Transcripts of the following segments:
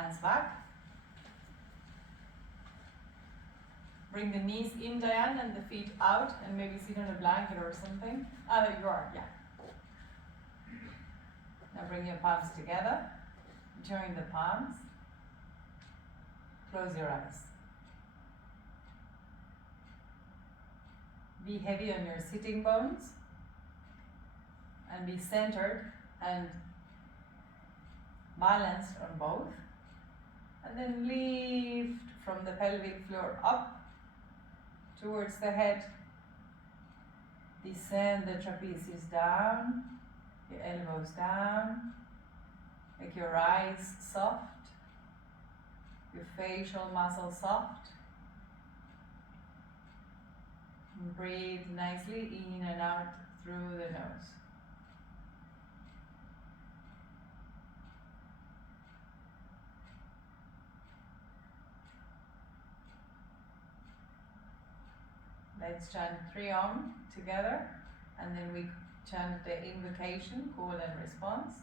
hands back. Bring the knees in, Diane, and the feet out, and maybe sit on a blanket or something. Ah, there you are, yeah. Now bring your palms together. Join the palms. Close your eyes. Be heavy on your sitting bones. And be centered and balanced on both. And then lift from the pelvic floor up towards the head. Descend the trapezius down, your elbows down. Make your eyes soft, your facial muscles soft. And breathe nicely in and out through the nose. Let's chant 3 Om together, and then we chant the invocation, call and response.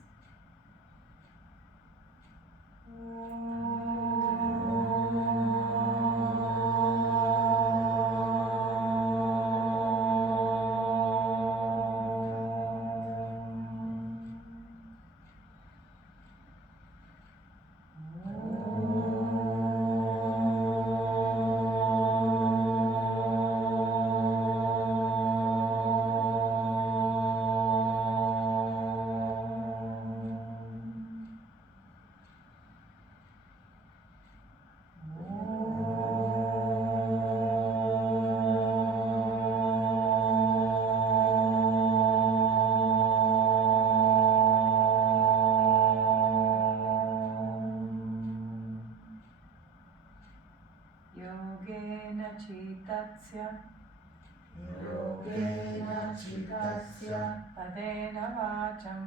Yogena citasya padena vacham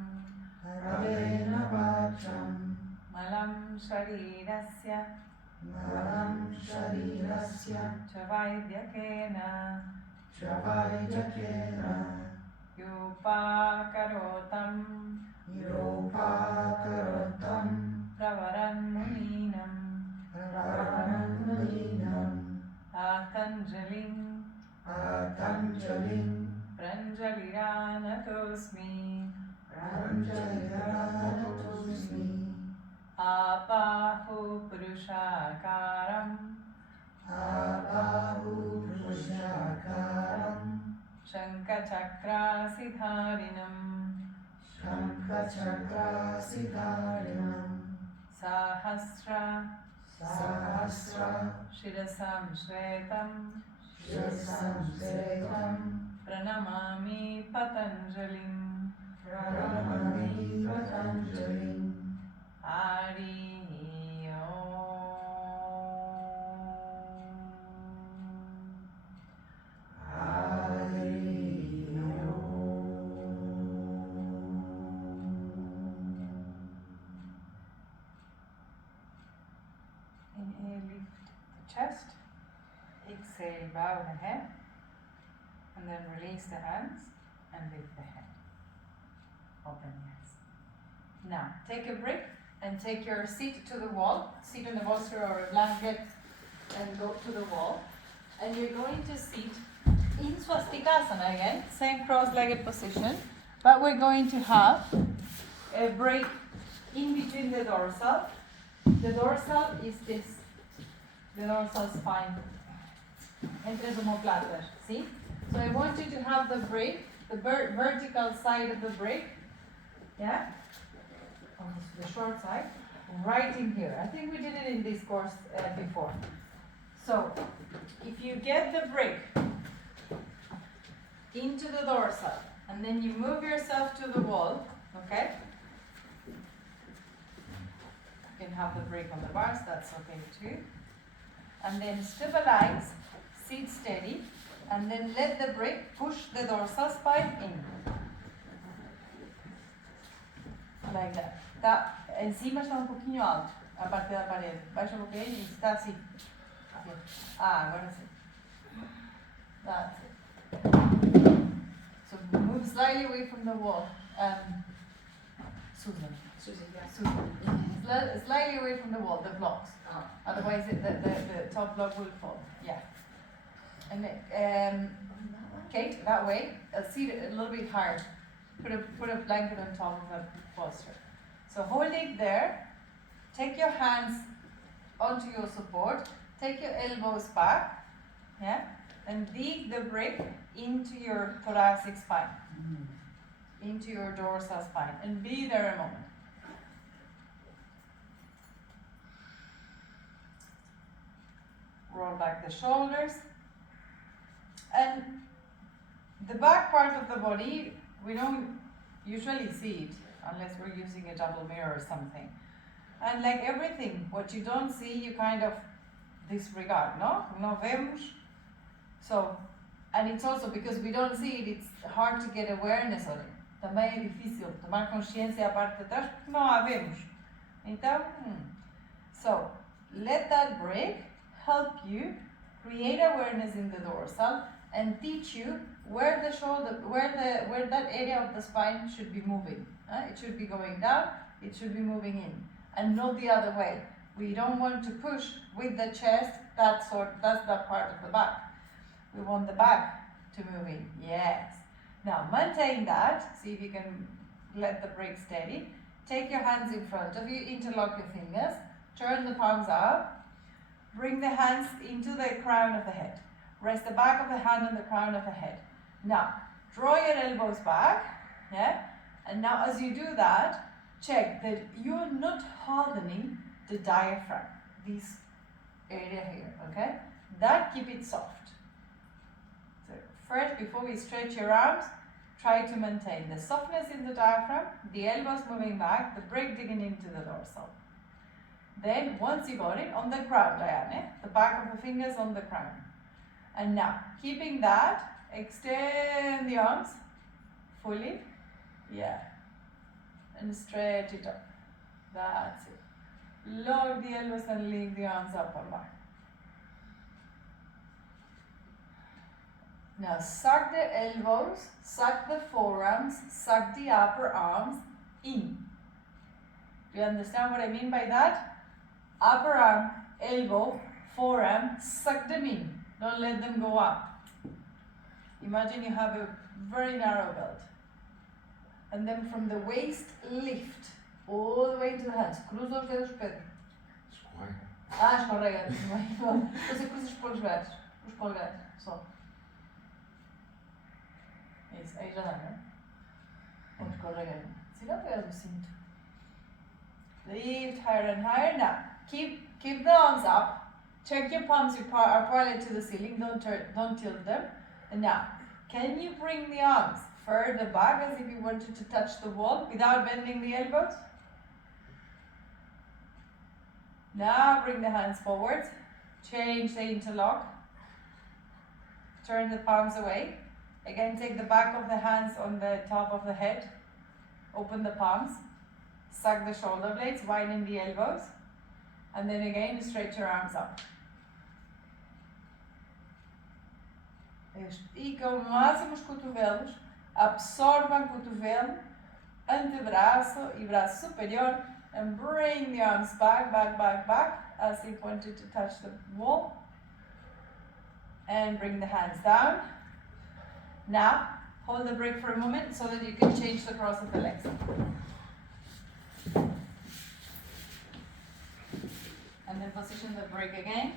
malam sharirasya chavaidhyakena yupakarotam pravaran muninam Atanjalim Pranjaliranatosmi Apahu Purushakaram Shankachakrasidharinam Sahasra Shirasam Shvetam Pranamami Patanjalim Hari Inhale, lift the chest. Exhale, bow the head. And then release the hands and lift the head. Open the hands. Now, take a break and take your seat to the wall. Sit on the bolster or a blanket and go to the wall. And you're going to sit in swastikasana again, same cross-legged position. But we're going to have a break in between the dorsal. The dorsal is this, the dorsal spine, entre omoplatas, see? So I want you to have the break, the vertical side of the break, yeah? On the short side, right in here. I think we did it in this course before. So, if you get the break into the dorsal, and then you move yourself to the wall, okay? You can have the break on the bars, that's okay too. And then stabilize, sit steady, and then let the break push the dorsal spine in. Like that. Tá, encima está um pouquinho alto, a parte da parede. Baixa um pouquinho e está assim. Ah, agora sim. That's it. So move slightly away from the wall. Susan. Susan, yeah. Susan. slightly away from the wall, the blocks. Otherwise the top block will fall. Yeah. And Kate, that way, seat it a little bit higher. Put a blanket on top of the posture. So hold it there. Take your hands onto your support. Take your elbows back. Yeah. And dig the brick into your thoracic spine. Into your dorsal spine. And be there a moment. Roll back the shoulders. And the back part of the body, we don't usually see it unless we're using a double mirror or something. And like everything, what you don't see, you kind of disregard, no? No vemos. So, and it's also because we don't see it, it's hard to get awareness of it. Também é difícil tomar consciência a parte de trás porque não a vemos. Então, so let that break help you create awareness in the dorsal and teach you where the shoulder, where that area of the spine should be moving. It should be going down, it should be moving in, and not the other way. We don't want to push with the chest, that's that part of the back. We want the back to move in, yes. Now maintain that, see if you can let the break steady. Take your hands in front of you, interlock your fingers, turn the palms out, bring the hands into the crown of the head. Rest the back of the hand on the crown of the head. Now, draw your elbows back, yeah? And now as you do that, check that you're not hardening the diaphragm, this area here, okay? That, keep it soft. So first, before we stretch your arms, try to maintain the softness in the diaphragm, the elbows moving back, the break digging into the dorsal. Then, once you got it, on the crown, Diane, the back of the fingers on the crown. And now, keeping that, extend the arms fully, yeah, and stretch it up. That's it. Lock the elbows and lift the arms up and back. Now, suck the elbows, suck the forearms, suck the upper arms in. Do you understand what I mean by that? Upper arm, elbow, forearm, suck them in. Don't let them go up. Imagine you have a very narrow belt. And then from the waist, lift all the way to the hands. Cruz os dedos, Pedro. Escorrega. Entonces cruzas por los braços. Os polegares, só. Isso, aí já dá, não é? Ou escorrega. Se não, pegas o cinto. Lift higher and higher. Now, keep the arms up. Check your palms are parallel to the ceiling, don't tilt them. And now, can you bring the arms further back as if you wanted to touch the wall without bending the elbows? Now bring the hands forward, change the interlock, turn the palms away. Again, take the back of the hands on the top of the head, open the palms, suck the shoulder blades, widen the elbows. And then again, stretch your arms up. Estica ao máximo os cotovelos, absorvam cotovelo, antebraço e braço superior, and bring the arms back, as if you wanted to touch the wall. And bring the hands down. Now, hold the break for a moment so that you can change the cross of the legs. And then position the break again.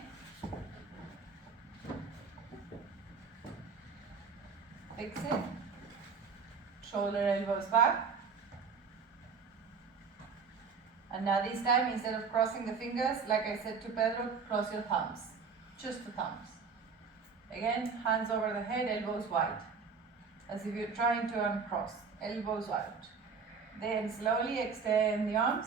Fix it. Shoulder, elbows back. And now this time, instead of crossing the fingers, like I said to Pedro, cross your thumbs. Just the thumbs. Again, hands over the head, elbows wide. As if you're trying to uncross. Elbows wide. Then slowly extend the arms.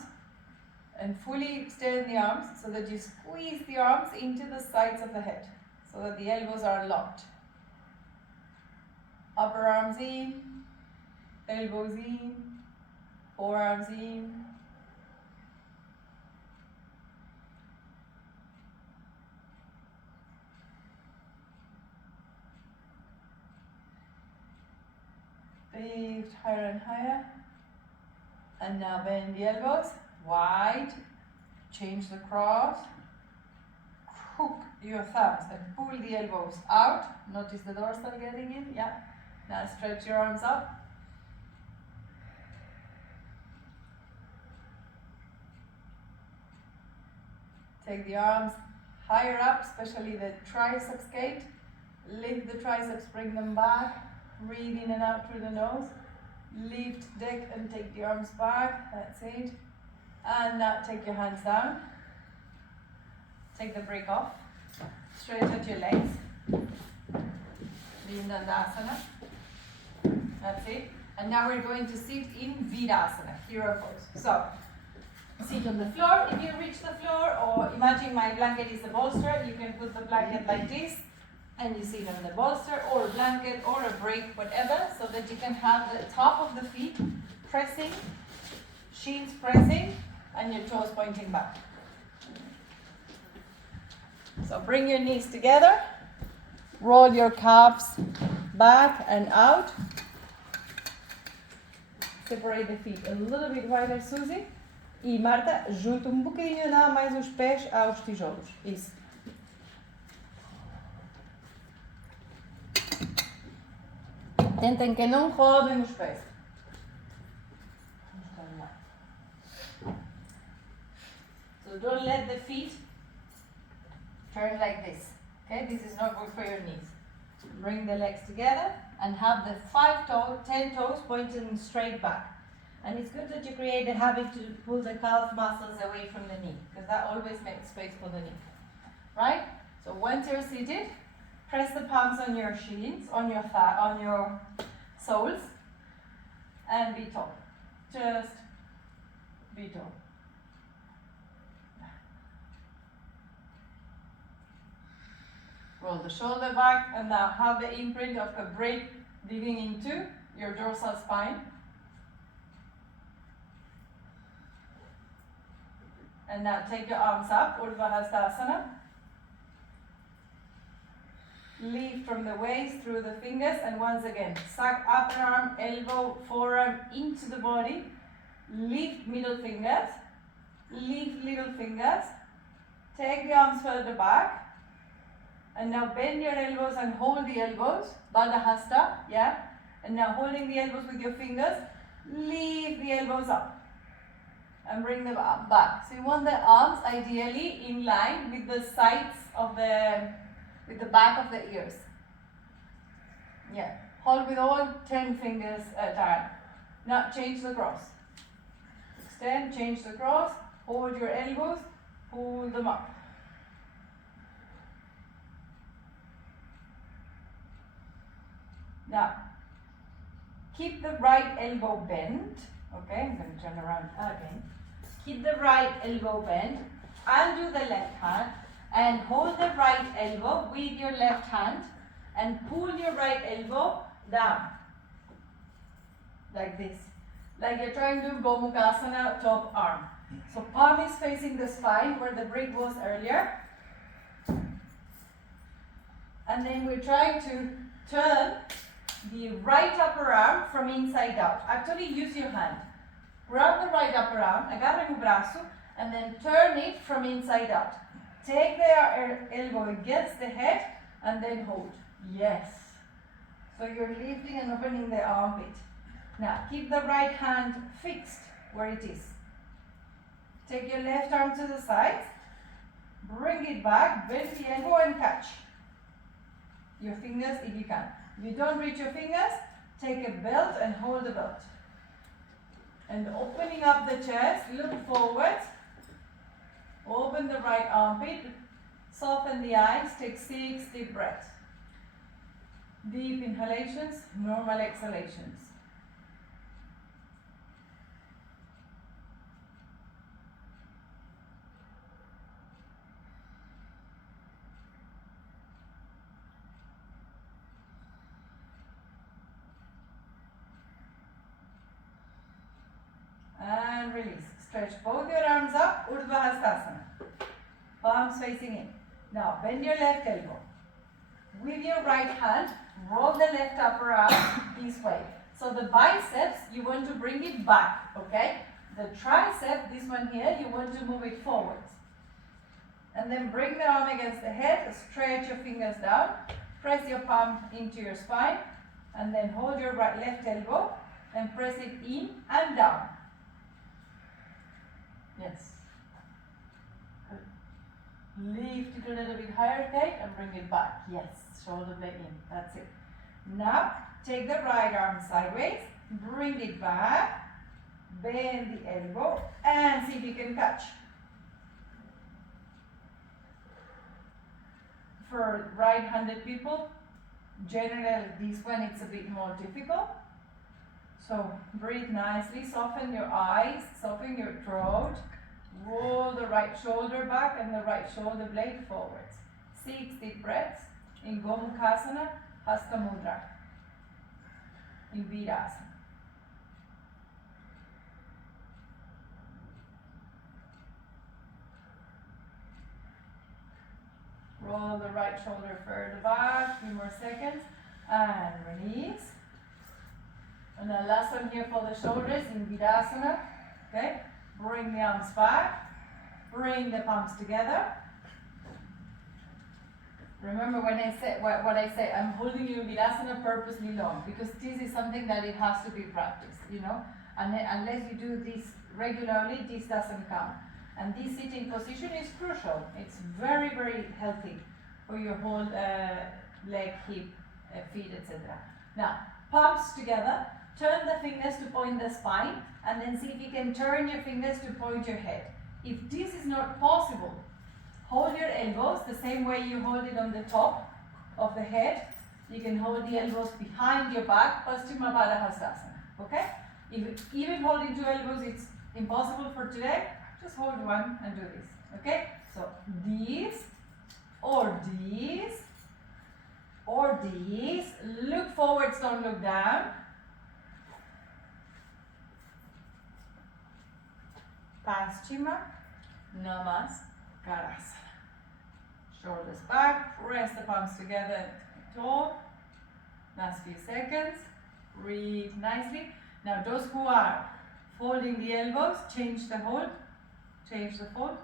And fully extend the arms so that you squeeze the arms into the sides of the head so that the elbows are locked. Upper arms in, elbows in, forearms in. Lift higher and higher. And now bend the elbows. wide, change the cross, hook your thumbs and pull the elbows out. Notice the dorsal getting in, yeah. Now stretch your arms up. Take the arms higher up, especially the triceps gate. Lift the triceps, bring them back. Breathe in and out through the nose. Lift, deck, and take the arms back. That's it. And now take your hands down. Take the break off. Straight at your legs. Dandasana. That's it. And now we're going to sit in Virasana, hero pose. So, sit on the floor if you reach the floor, or imagine my blanket is the bolster. You can put the blanket like this, and you sit on the bolster, or a blanket, or a break, whatever, so that you can have the top of the feet pressing, shins pressing, and your toes pointing back. So bring your knees together, roll your calves back and out. Separate the feet a little bit wider, Suzy. E Marta, junta um bocadinho nada mais os pés aos tijolos. Isso. Tentem que não rodem os pés. So don't let the feet turn like this. Okay, this is not good for your knees. Bring the legs together and have the 10 toes pointing straight back. And it's good that you create a habit to pull the calf muscles away from the knee, because that always makes space for the knee. Right? So once you're seated, press the palms on your shins, on your soles, and be tall. Just be tall. Roll the shoulder back, and now have the imprint of a break digging into your dorsal spine. And now take your arms up, Urdhva Hastasana. Lift from the waist through the fingers, and once again, suck upper arm, elbow, forearm into the body. Lift middle fingers, lift little fingers. Take the arms further back. And now bend your elbows and hold the elbows, Bandhahasta, yeah? And now holding the elbows with your fingers, lift the elbows up. And bring them up back. So you want the arms ideally in line with the sides of with the back of the ears. Yeah, hold with all 10 fingers at a time. Now change the cross. Extend, change the cross, hold your elbows, pull them up. Now, keep the right elbow bent. Okay, I'm going to turn around again. Keep the right elbow bent, undo the left hand, and hold the right elbow with your left hand, and pull your right elbow down. Like this. Like you're trying to do Gomukhasana, top arm. So palm is facing the spine where the break was earlier. And then we're trying to turn the right upper arm from inside out. Actually, use your hand. Grab the right upper arm, agarren o braço, and then turn it from inside out. Take the elbow against the head, and then hold. Yes. So you're lifting and opening the armpit. Now, keep the right hand fixed where it is. Take your left arm to the side, bring it back, bend the elbow and catch. Your fingers if you can. If you don't reach your fingers, take a belt and hold the belt. And opening up the chest, look forward. Open the right armpit. Soften the eyes. Take 6 deep breaths. Deep inhalations, normal exhalations. And release. Stretch both your arms up, Urdhva Hastasana. Palms facing in. Now bend your left elbow. With your right hand, roll the left upper arm this way. So the biceps, you want to bring it back, okay? the tricep, this one here, you want to move it forwards. And then bring the arm against the head, stretch your fingers down, press your palm into your spine, and then hold your left elbow and press it in and down. Yes. Lift it a little bit higher, Kate, and bring it back. Yes, shoulder blade in. That's it. Now, take the right arm sideways, bring it back, bend the elbow, and see if you can catch. For right-handed people, generally this one it's a bit more difficult. So breathe nicely, soften your eyes, soften your throat, roll the right shoulder back and the right shoulder blade forwards. 6 deep breaths in Gomukhasana, Hasta Mudra, in Virasana. Roll the right shoulder further back, 3 more seconds, and release. And the last one here for the shoulders in Virasana. Okay, bring the arms back, bring the palms together. Remember when I say what I say, I'm holding you in Virasana purposely long because this is something that it has to be practiced, you know. And unless you do this regularly, this doesn't count. And this sitting position is crucial. It's very, very healthy for your whole leg, hip, feet, etc. Now, palms together. Turn the fingers to point the spine, and then see if you can turn your fingers to point your head. If this is not possible, hold your elbows the same way you hold it on the top of the head. You can hold the elbows behind your back, Paschimappada Hastasana. Okay? If even holding 2 elbows it's impossible for today, just hold one and do this. Okay? So these, or these, or these. Look forwards, don't look down. Paschima Namaskarasana. Shoulders back, press the palms together, tall. Last few seconds. Breathe nicely. Now those who are folding the elbows, change the hold. Change the fold.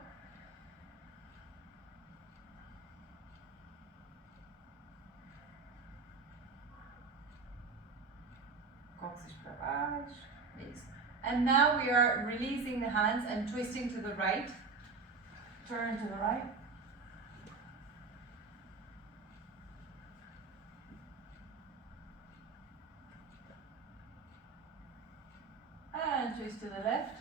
Cóccix para baixo. Isso. And now we are releasing the hands and twisting to the right. Turn to the right. And twist to the left.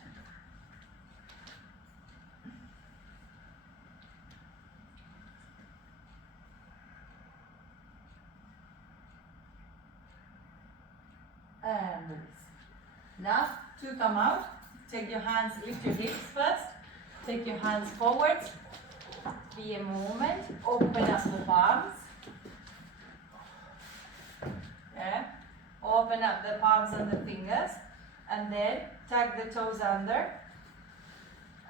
And release. Now, to come out, take your hands, lift your hips first, take your hands forwards, be a movement, open up the palms, yeah, open up the palms and the fingers, and then tuck the toes under,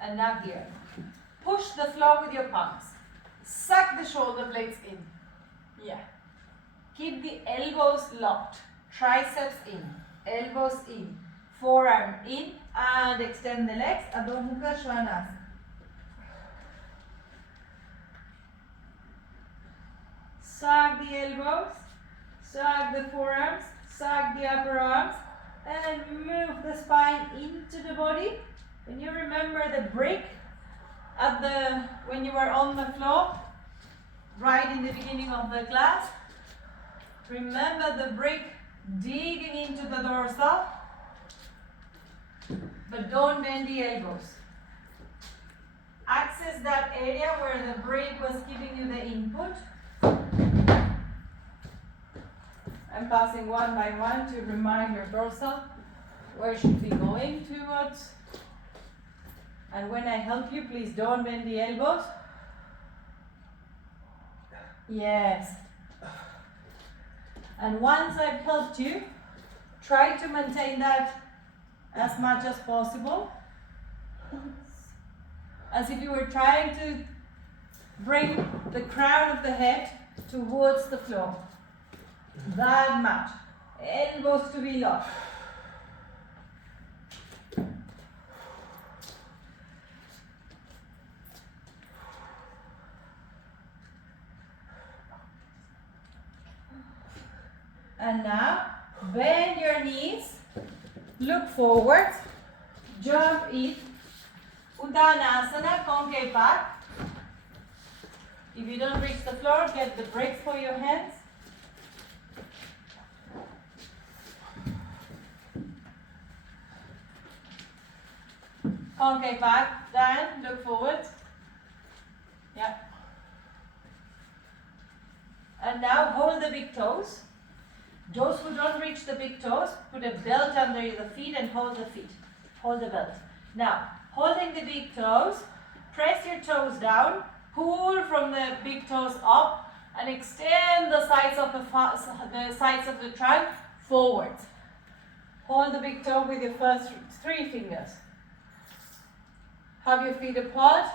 and now here, push the floor with your palms, suck the shoulder blades in, yeah, keep the elbows locked, triceps in, elbows in, forearm in, and extend the legs, Adho Mukha Svanasana. Suck the elbows, suck the forearms, suck the upper arms, and move the spine into the body. Can you remember the brick when you were on the floor, right in the beginning of the class? Remember the brick digging into the dorsal, but don't bend the elbows. Access that area where the brick was giving you the input. I'm passing one by one to remind your dorsal where it should be going towards. And when I help you, please don't bend the elbows. Yes. And once I've helped you, try to maintain that as much as possible. As if you were trying to bring the crown of the head towards the floor. That much. Elbows to be locked. And now bend your knees, look forward, jump in, Uttanasana, concave back. If you don't reach the floor, get the brakes for your hands. Concave back, down, look forward. Yeah. And now hold the big toes. Those who don't reach the big toes, put a belt under the feet and hold the feet. Hold the belt. Now, holding the big toes, press your toes down, pull from the big toes up, and extend the sides of the trunk forward. Hold the big toe with your first 3 fingers. Have your feet apart.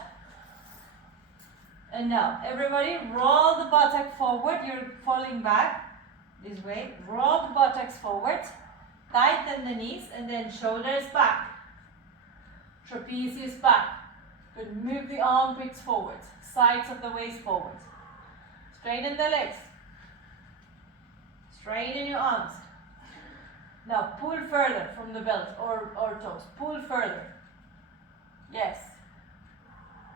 And now, everybody, roll the buttock forward. You're falling back this way. Roll the buttocks forward. Tighten the knees and then shoulders back. Trapezius back. Good. Move the armpits forward. Sides of the waist forward. Straighten the legs. Straighten your arms. Now pull further from the belt or toes. Pull further. Yes.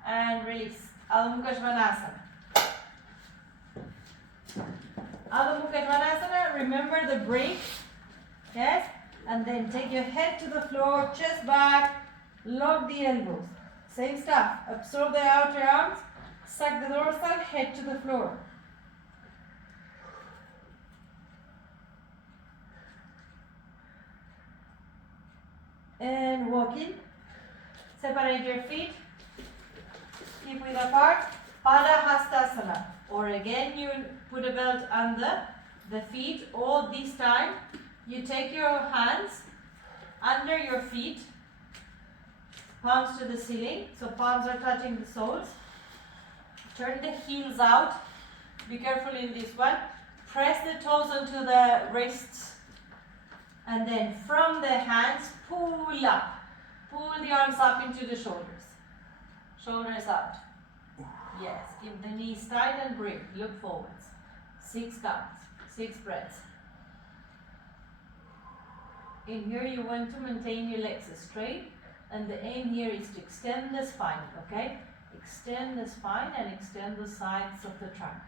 And release. Adho Mukha Svanasana. Adho Mukha Svanasana, remember the break. Yes? And then take your head to the floor, chest back, lock the elbows. Same stuff. Absorb the outer arms, suck the dorsal, head to the floor. And walk in. Separate your feet. Keep it apart. Padahastasana. Or again, you put a belt under the feet, or this time you take your hands under your feet, palms to the ceiling, so palms are touching the soles. Turn the heels out. Be careful in this one. Press the toes onto the wrists, and then from the hands, pull up. Pull the arms up into the shoulders. Shoulders out. Yes, keep the knees tight and breathe. Look forwards. 6 counts, 6 breaths. In here you want to maintain your legs straight, and the aim here is to extend the spine, okay? Extend the spine and extend the sides of the trunk.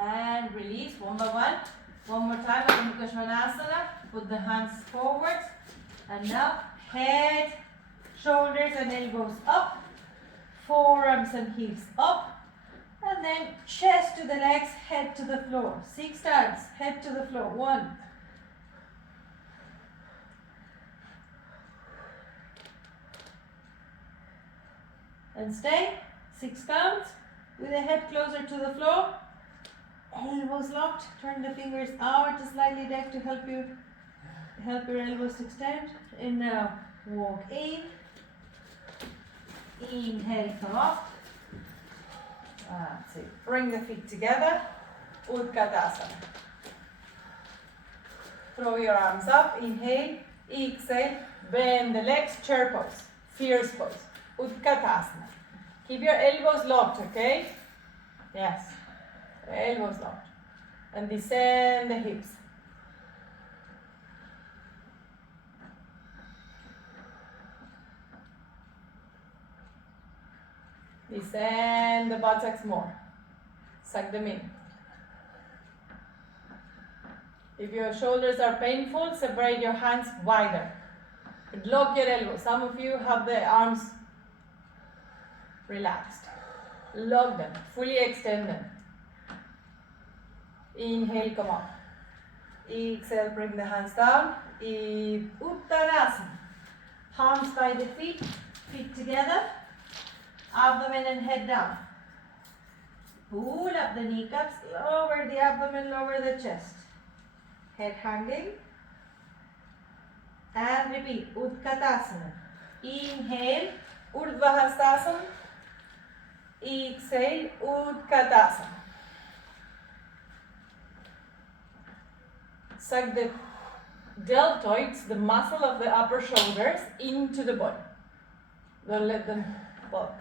And release one by one. One more time, Adho Mukha Svanasana. Put the hands forward. And now, head, shoulders and elbows up. Forearms and hips up. And then chest to the legs, head to the floor. 6 times, head to the floor. 1. And stay. 6 counts. With the head closer to the floor. Elbows locked. Turn the fingers out slightly back to help your elbows extend. And now walk in. Inhale, come up. That's it. Bring the feet together. Utkatasana. Throw your arms up. Inhale. Exhale. Bend the legs. Chair pose. Fierce pose. Utkatasana. Keep your elbows locked, okay? Yes. Elbows locked. And descend the hips. Descend the buttocks more. Suck them in. If your shoulders are painful, separate your hands wider. Lock your elbows. Some of you have the arms relaxed. Lock them. Fully extend them. Inhale, come up. Exhale, bring the hands down. Uttanasana. Palms by the feet. Feet together. Abdomen and head down. Pull up the kneecaps. Lower the abdomen, lower the chest. Head hanging. And repeat. Utkatasana. Inhale. Urdhva Exhale. Utkatasana. Suck the deltoids, the muscle of the upper shoulders, into the body. Don't let them bulk.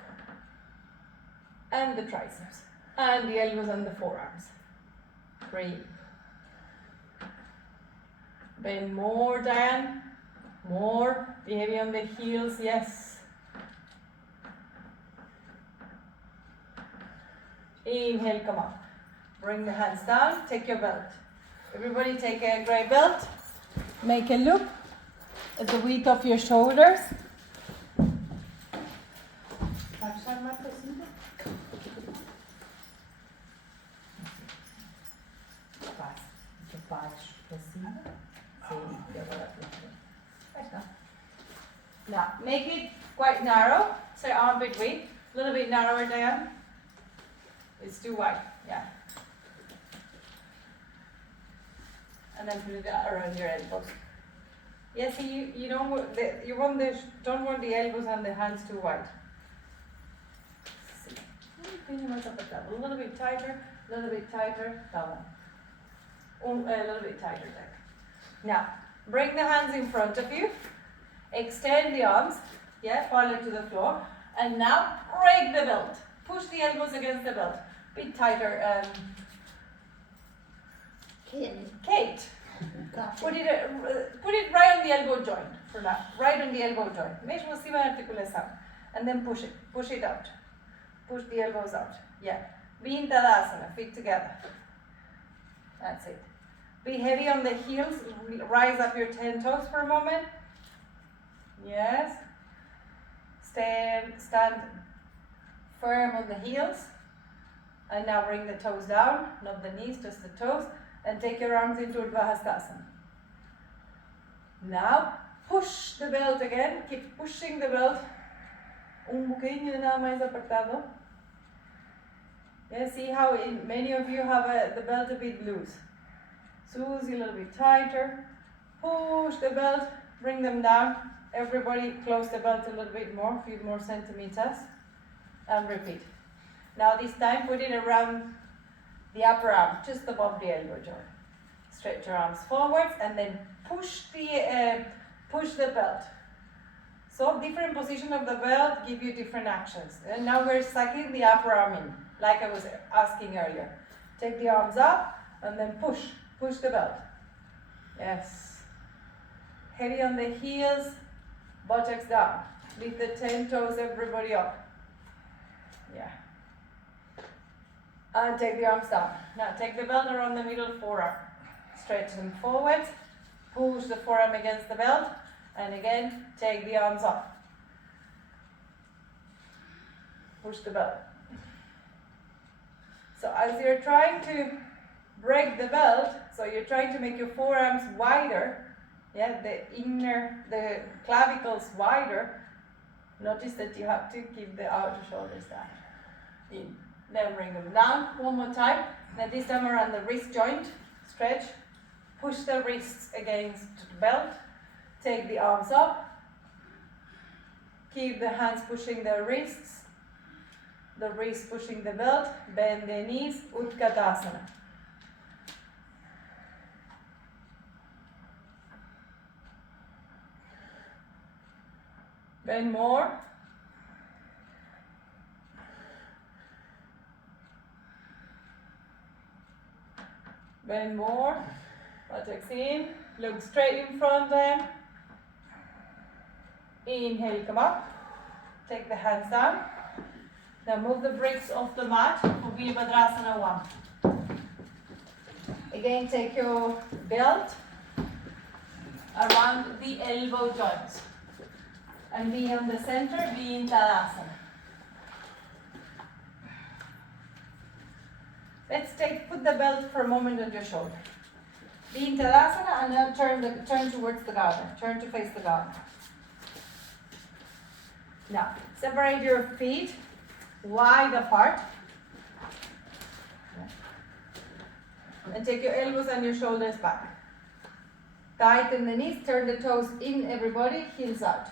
and the triceps, and the elbows and the forearms. Breathe. Bend more, Diane. More. Be heavy on the heels, yes. Inhale, come up. Bring the hands down, take your belt. Everybody take a gray belt. Make a loop at the width of your shoulders. Now, make it quite narrow, so armpit width. A little bit narrower, Diane. It's too wide, yeah. And then put it around your elbows. Yeah, see, you don't want the elbows and the hands too wide. See, a little bit tighter, a little bit tighter, down. A little bit tighter there. Now, bring the hands in front of you. Extend the arms, yeah, parallel to the floor. And now, break the belt. Push the elbows against the belt. Bit tighter, Kate. Put it right on the elbow joint for now. Right on the elbow joint. Mesmo acima da articulação. And then push it. Push it out. Push the elbows out. Yeah. Be in Tadasana. Feet together. That's it. Be heavy on the heels. Rise up your 10 toes for a moment. Yes. Stand firm on the heels. And now bring the toes down. Not the knees, just the toes. And take your arms into Urdhva. Now, push the belt again. Keep pushing the belt. Bocadinho nada mais apertado. Yeah, see how many of you have the belt a bit loose. Susie, a little bit tighter. Push the belt, bring them down. Everybody close the belt a little bit more, a few more centimeters. And repeat. Now this time, put it around the upper arm, just above the elbow joint. Stretch your arms forwards and then push the belt. So different position of the belt give you different actions. And now we're sucking the upper arm in, like I was asking earlier. Take the arms up and then push the belt. Yes. Heavy on the heels, buttocks down. Lift the 10 toes, everybody up. Yeah. And take the arms down. Now take the belt around the middle forearm. Stretch them forward. Push the forearm against the belt. And again, take the arms up. Push the belt. So as you're trying to break the belt, so you're trying to make your forearms wider, yeah, the clavicles wider, notice that you have to keep the outer shoulders down. In. Then bring them down one more time. Now this time around the wrist joint, stretch, push the wrists against the belt, take the arms up, keep the hands pushing the wrists pushing the belt, bend the knees, Utkatasana. Bend more. Bend more, buttocks in, look straight in front then. Inhale, come up, take the hands down. Now move the bricks off the mat for Virabhadrasana 1. Again, take your belt around the elbow joints. And be on the center, be in Tadasana. Let's put the belt for a moment on your shoulder. Be in Tadasana and now turn towards the garden. Turn to face the garden. Now, separate your feet wide apart. And take your elbows and your shoulders back. Tighten the knees, turn the toes in, everybody, heels out.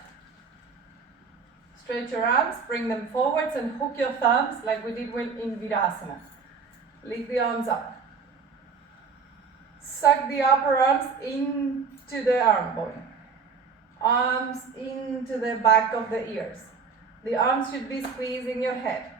Stretch your arms, bring them forwards and hook your thumbs like we did in Virasana. Lift the arms up. Suck the upper arms into the arm bone. Arms into the back of the ears. The arms should be squeezing your head.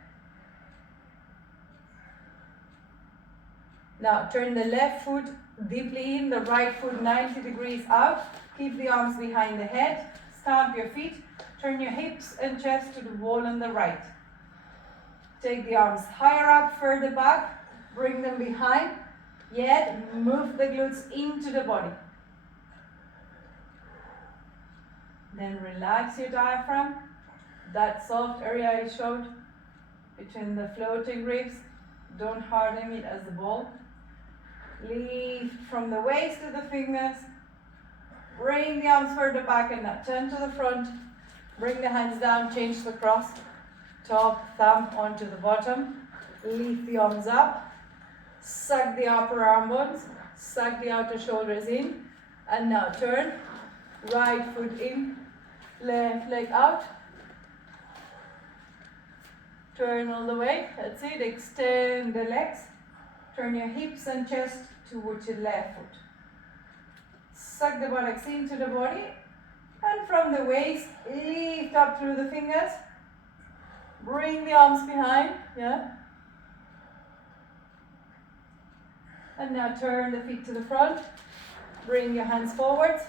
Now turn the left foot deeply in, the right foot 90 degrees out. Keep the arms behind the head. Stamp your feet. Turn your hips and chest to the wall on the right. Take the arms higher up, further back. Bring them behind. Yet move the glutes into the body. Then relax your diaphragm. That soft area I showed between the floating ribs. Don't harden it as the ball. Lift from the waist to the fingers. Bring the arms further back and now turn to the front. Bring the hands down, change the cross. Top thumb onto the bottom. Lift the arms up. Suck the upper arm bones. Suck the outer shoulders in. And now turn. Right foot in. Left leg out. Turn all the way. That's it. Extend the legs. Turn your hips and chest towards your left foot. Suck the buttocks into the body. And from the waist, lift up through the fingers. Bring the arms behind. Yeah. And now turn the feet to the front. Bring your hands forwards.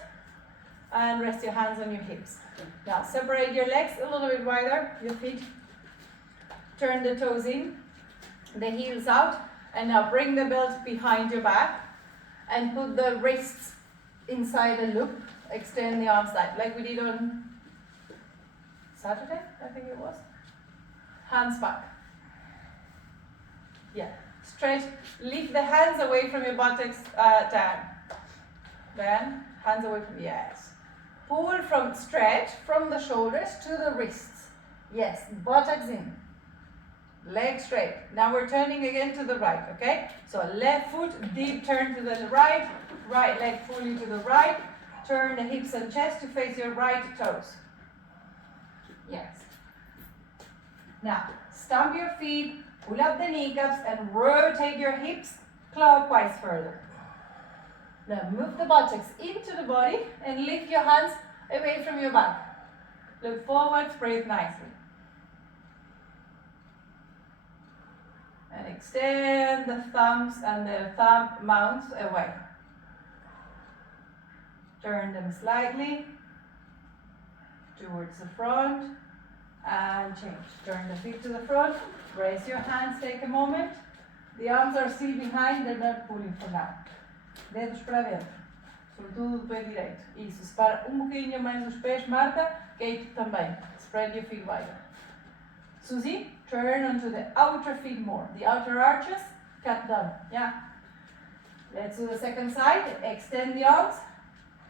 And rest your hands on your hips. Now separate your legs a little bit wider, your feet. Turn the toes in, the heels out. And now bring the belt behind your back. And put the wrists inside the loop. Extend the arms like we did on Saturday, I think it was. Hands back. Yeah. Stretch. Lift the hands away from your buttocks down. Then hands away from, yes. Pull from, stretch from the shoulders to the wrists. Yes, buttocks in. Leg straight. Now we're turning again to the right, okay? So left foot, deep turn to the right. Right leg fully to the right. Turn the hips and chest to face your right toes. Yes. Now, stomp your feet, pull up the kneecaps and rotate your hips clockwise further. Now move the buttocks into the body and lift your hands away from your back. Look forward, breathe nicely. And extend the thumbs and the thumb mounts away. Turn them slightly towards the front and change. Turn the feet to the front, raise your hands, take a moment. The arms are still behind, they're not pulling for now. Dedos para dentro, sobretudo do pé direito. Isso, separa bocadinho mais os pés, Marta, Kate também. Spread your feet wider. Susie, turn onto the outer feet more. The outer arches, cut down, yeah. Let's do the second side, extend the arms.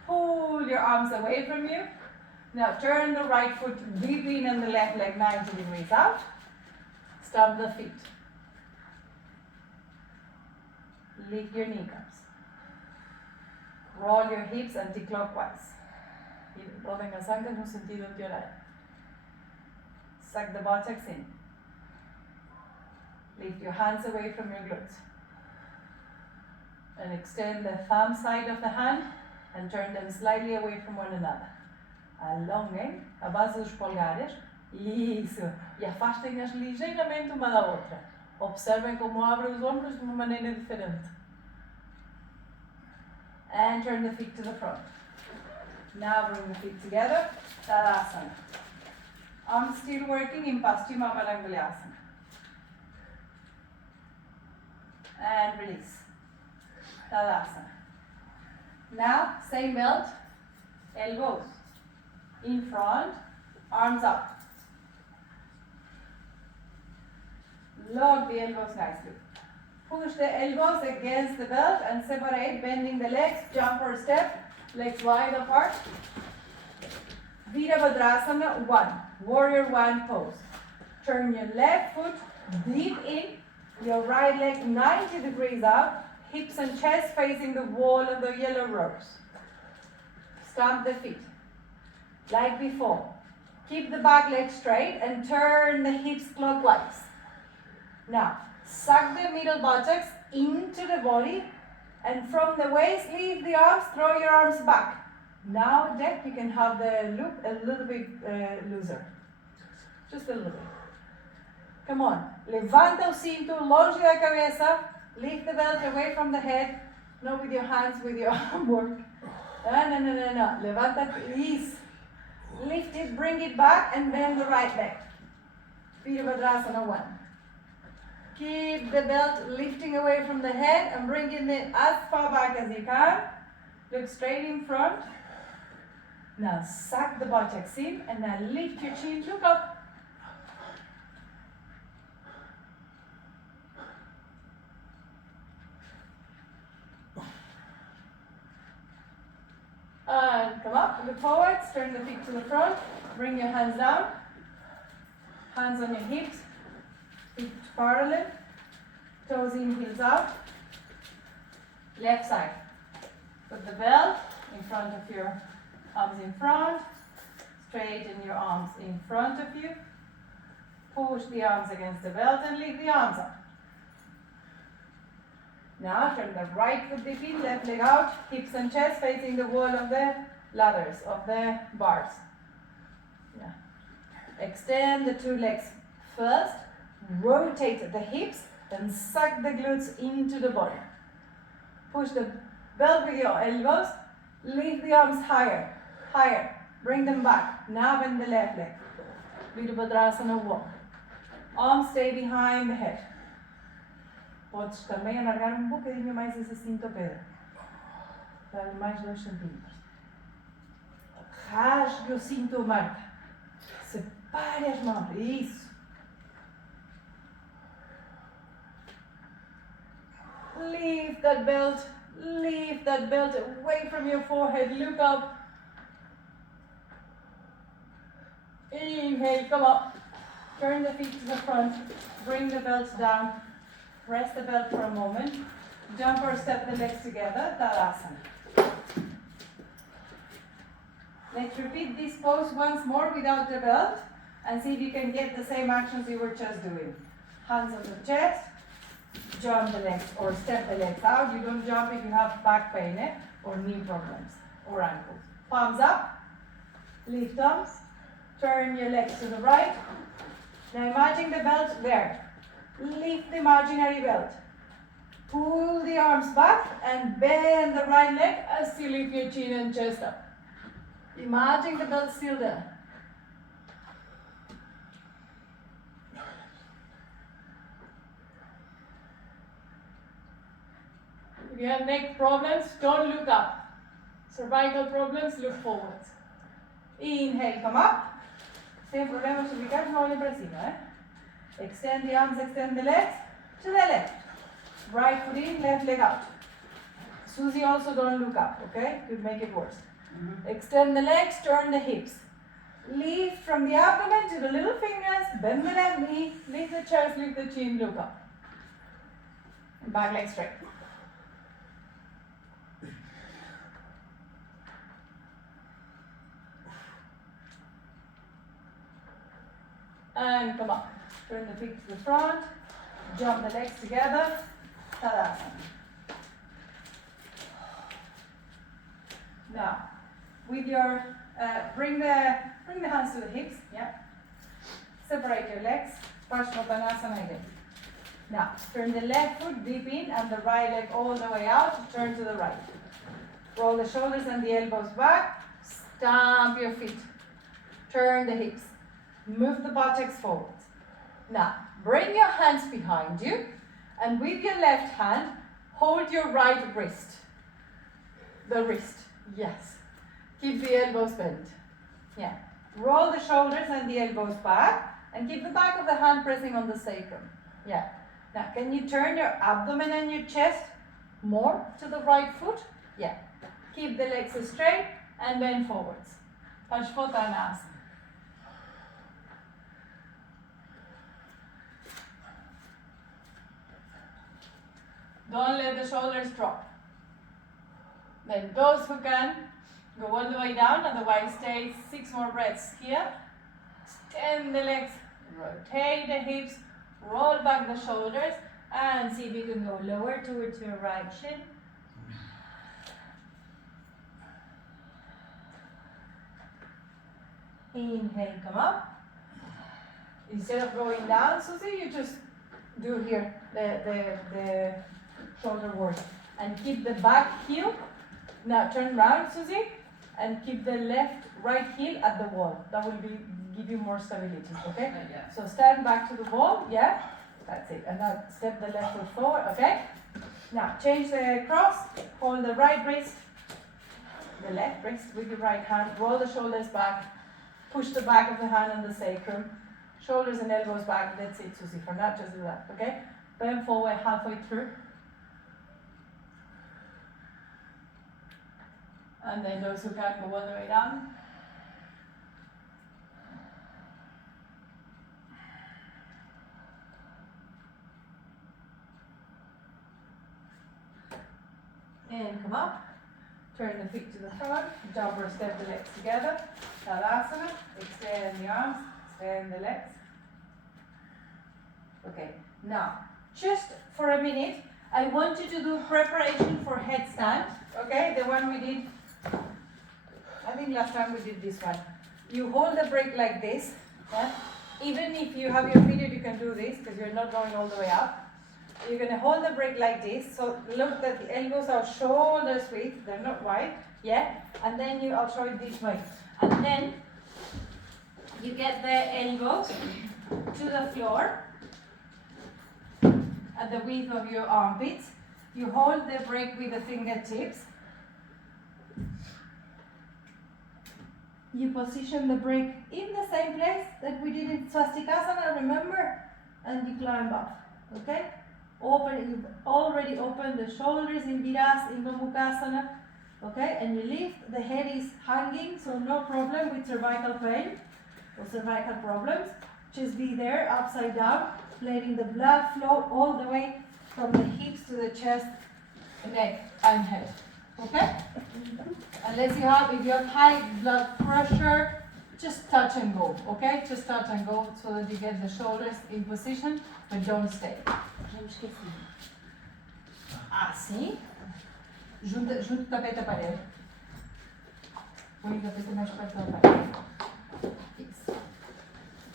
Pull your arms away from you. Now turn the right foot deep in and the left leg 90 degrees out. Stomp the feet. Lift your kneecaps. Roll your hips anti-clockwise. Roden las anclas no sentido anti-horario. Suck the buttocks in. Lift your hands away from your glutes. And extend the thumb side of the hand and turn them slightly away from one another. Alongem a base dos polegares. Isso. E afastem-as ligeiramente uma da outra. Observem como abrem os ombros de uma maneira diferente. And turn the feet to the front. Now bring the feet together. Tadasana. Arms still working in Paschima Balangulyasana. And release. Tadasana. Now, same belt, elbows in front, arms up. Lock the elbows nicely. Push the elbows against the belt and separate, bending the legs, jump or step, legs wide apart. Virabhadrasana 1, warrior 1 pose. Turn your left foot deep in, your right leg 90 degrees out, hips and chest facing the wall of the yellow rose. Stomp the feet. Like before. Keep the back leg straight and turn the hips clockwise. Now, suck the middle buttocks into the body and from the waist, leave the arms, throw your arms back. Now, Jack, you can have the loop a little bit looser. Just a little bit. Come on. Levanta o cinto longe da cabeça. Lift the belt away from the head, not with your hands, with your arm work. No. Levanta, please. Lift it, bring it back, and bend the right leg. Virabhadrasana 1. Keep the belt lifting away from the head and bringing it as far back as you can. Look straight in front. Now suck the buttocks in and now lift your chin, look up. And come up, look forwards, turn the feet to the front, bring your hands down, hands on your hips, feet parallel, toes in, heels out, left side. Put the belt in front of your arms in front, straighten your arms in front of you, push the arms against the belt and lift the arms up. Now turn the right foot deep in, left leg out, hips and chest facing the wall of the ladders, of the bars. Yeah. Extend the two legs first, rotate the hips, then suck the glutes into the body. Push the belt with your elbows, lift the arms higher, higher, bring them back. Now bend the left leg. Virabhadrasana 1. Arms stay behind the head. Podes também alargar bocadinho mais esse cinto, Pedro. Dá-lhe mais 2 centímetros. Rasgue o cinto, Marta. Separe as mãos. Isso. Lift that belt away from your forehead. Look up. Inhale, come up. Turn the feet to the front. Bring the belt down. Rest the belt for a moment. Jump or step the legs together, Tadasana. Let's repeat this pose once more without the belt and see if you can get the same actions you were just doing. Hands on the chest, jump the legs or step the legs out. You don't jump if you have back pain or knee problems or ankles. Palms up, lift arms, turn your legs to the right. Now imagine the belt there. Lift the imaginary belt. Pull the arms back and bend the right leg as you lift your chin and chest up. Imagine the belt still there. If you have neck problems, don't look up. Cervical problems, look forwards. Inhale, come up. Si hay problemas ubicados, no vale para encima, Extend the arms, extend the legs to the left. Right foot in, left leg out. Susie, also don't look up, okay? Could make it worse. Extend the legs, turn the hips. Lift from the abdomen to the little fingers, bend the left knee, lift the chest, lift the chin, look up. And back leg straight. And come up. Turn the feet to the front, jump the legs together, Tadasana. Now, with your, bring the hands to the hips, Separate your legs, Parsvottanasana again. Now, turn the left foot deep in and the right leg all the way out, turn to the right. Roll the shoulders and the elbows back, stamp your feet, turn the hips, move the buttocks forward. Now, bring your hands behind you and with your left hand, hold your right wrist. The wrist, yes. Keep the elbows bent. Yeah. Roll the shoulders and the elbows back and keep the back of the hand pressing on the sacrum. Yeah. Now, can you turn your abdomen and your chest more to the right foot? Yeah. Keep the legs straight and bend forwards. Parsvottanasana. Don't let the shoulders drop. Then those who can, go all the way down, otherwise stay 6 more breaths here. Extend the legs, rotate the hips, roll back the shoulders, and see if you can go lower towards your right shin. Inhale, come up. Instead of going down, Susie, you just do here the shoulder warrior. And keep the back heel. Now turn round, Susie, and keep the right heel at the wall. That will give you more stability, okay? Yeah. So stand back to the wall, yeah? That's it. And now step the left foot forward, okay? Now change the cross, hold the right wrist, the left wrist with your right hand, roll the shoulders back, push the back of the hand on the sacrum, shoulders and elbows back. That's it, Susie. For now, just do that, okay? Bend forward halfway through. And then those who can't go all the way down. And come up. Turn the feet to the front. Jump or step the legs together. Tadasana. Extend the arms. Extend the legs. Okay. Now, just for a minute, I want you to do preparation for headstand. Okay, the one we did. I think last time we did this one. You hold the brake like this. Yeah? Even if you have your period, you can do this because you're not going all the way up. You're going to hold the brake like this. So look that the elbows are shoulders width. They're not wide. Yeah? And then I'll show it this way. And then you get the elbows to the floor at the width of your armpits. You hold the brake with the fingertips. You position the brake in the same place that we did in Swastikasana, remember? And you climb up, okay? You've already opened the shoulders in Viras, in Gomukasana, okay? And you lift, the head is hanging, so no problem with cervical pain or cervical problems. Just be there, upside down, letting the blood flow all the way from the hips to the chest, neck, and head, okay? Unless if you have high blood pressure, just touch and go, okay? Just touch and go so that you get the shoulders in position, but don't stay. Assim. Junta o tapete à parede. Põe o tapete mais perto da parede. Isso.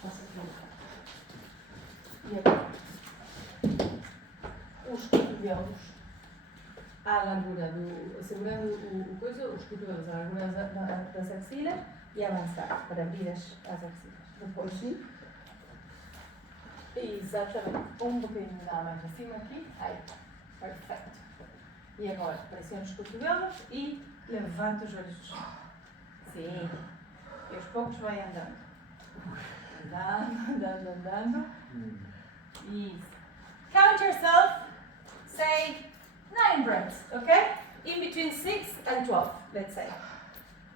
Passa aqui. E agora? Os cotovelos à largura segurando o coisa, os cotovelos à largura das axilas e avançar para abrir as axilas. Depois sim. Exatamente. Bocadinho mais acima aqui. Aí. Perfeito. E agora, pressiona os cotovelos e levanta os olhos do chão. Sim. E aos poucos vai andando. Andando. Isso. Count yourself. Say 9 breaths, okay? In between 6 and 12, let's say.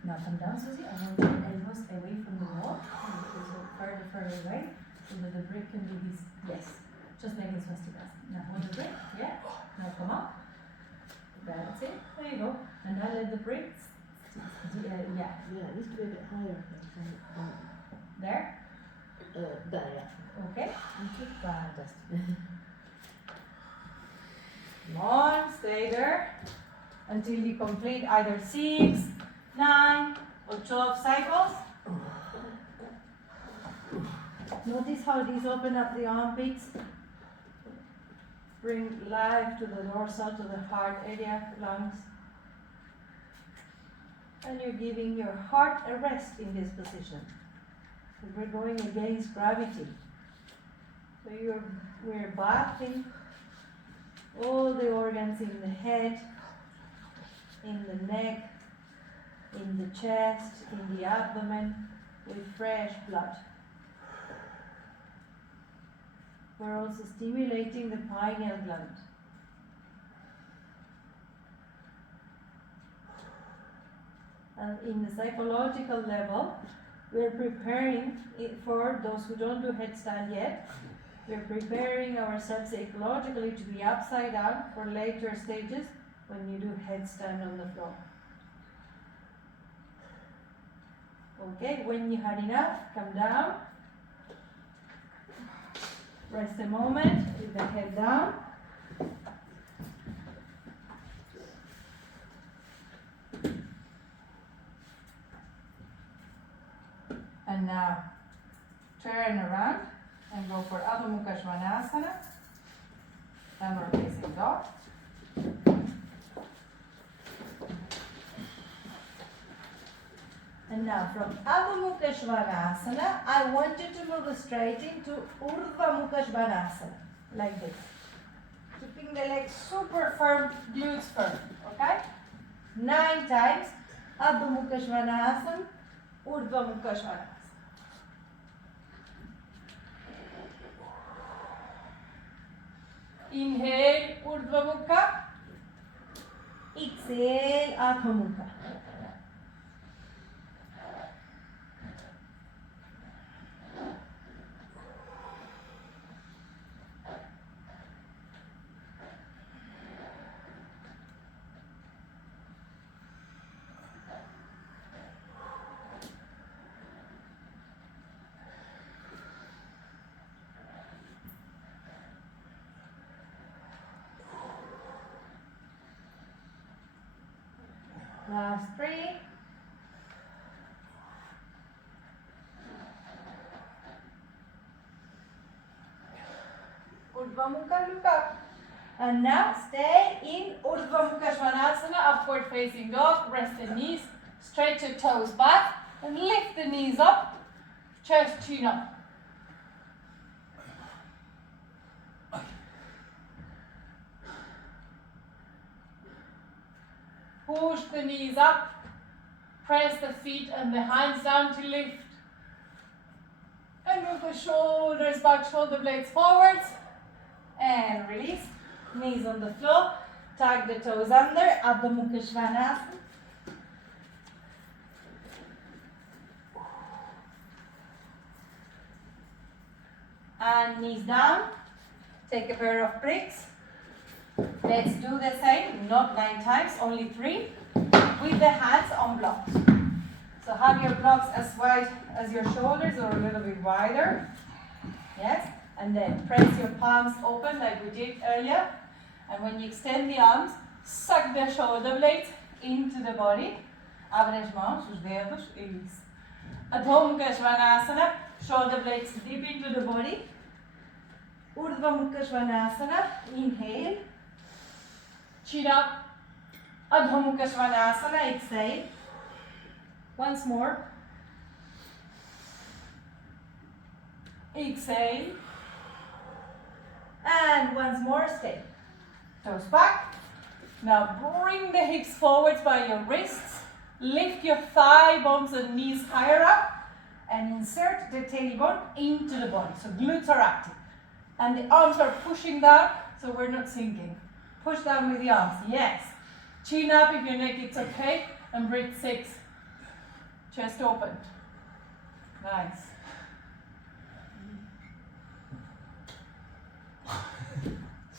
Now come down, Susie. I want your elbows away from the wall. Further away. So that the break can do this. Yes. Just like in Swastikasana. Now hold the break. Yeah. Now come up. That's it. There you go. And now let the brakes. Yeah. Yeah, it needs to be a bit higher. There. There, yeah. Okay. Fantastic. Come on, stay there until you complete either 6, 9, or 12 cycles. Notice how these open up the armpits. Bring life to the dorsal, to the heart area, lungs. And you're giving your heart a rest in this position. So we're going against gravity. So we're bathing all the organs in the head, in the neck, in the chest, in the abdomen, with fresh blood. We're also stimulating the pineal gland. And in the psychological level, we're preparing it for those who don't do headstand yet. We're preparing ourselves psychologically to be upside down for later stages when you do headstand on the floor. Okay, when you had enough, come down. Rest a moment with the head down. And now turn around and go for Adho Mukha Svanasana, downward facing dog. And now from Adho Mukha Svanasana, I want you to move straight into Urdhva Mukha Svanasana, like this. Keeping the legs super firm, glutes firm, okay? 9 times, Adho Mukha Svanasana, Urdhva Mukha Svanasana. Inhale, Urdhva Mukha. Exhale, Adho Mukha. Last 3. Urdhva Mukha, look up. And now stay in Urdhva Mukha Svanasana, upward facing dog. Rest the knees, stretch your toes back, and lift the knees up, chest chin up. Push the knees up, press the feet and the hands down to lift. And move the shoulders back, shoulder blades forwards. And release. Knees on the floor. Tuck the toes under. Adho Mukha Svanasana. And knees down. Take a pair of bricks. Let's do the same, not 9 times, only 3, with the hands on blocks. So have your blocks as wide as your shoulders or a little bit wider. Yes, and then press your palms open like we did earlier. And when you extend the arms, suck the shoulder blades into the body. Abre as mãos, os dedos, isso. Adho Mukha Svanasana, shoulder blades deep into the body. Urdhva Mukha Svanasana, inhale. Chin up. Adho Mukha Svanasana, exhale. Once more. Exhale. And once more, stay. Toes back. Now bring the hips forwards by your wrists. Lift your thigh bones and knees higher up. And insert the tailbone into the body. So glutes are active. And the arms are pushing down, so we're not sinking. Push down with the arms, yes. Chin up if your neck is okay, and breathe 6. Chest open. Nice.